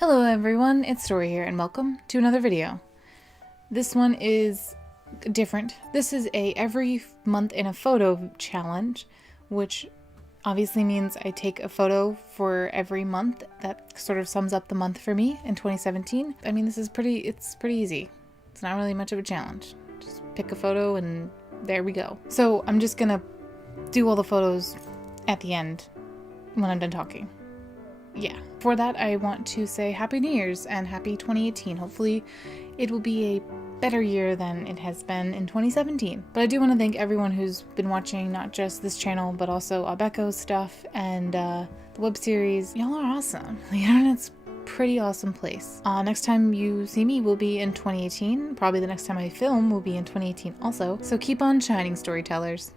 Hello everyone, it's Story here and welcome to another video. This one is different. This is a every month in a photo challenge, which obviously means I take a photo for every month. That sort of sums up the month for me in 2017. I mean, it's pretty easy. It's not really much of a challenge. Just pick a photo and there we go. So I'm just gonna do all the photos at the end when I'm done talking. Yeah. For that, I want to say Happy New Year's and Happy 2018. Hopefully it will be a better year than it has been in 2017. But I do want to thank everyone who's been watching not just this channel, but also Abeko's stuff and the web series. Y'all are awesome. The internet's a pretty awesome place. Next time you see me will be in 2018. Probably the next time I film will be in 2018 also. So keep on shining, storytellers.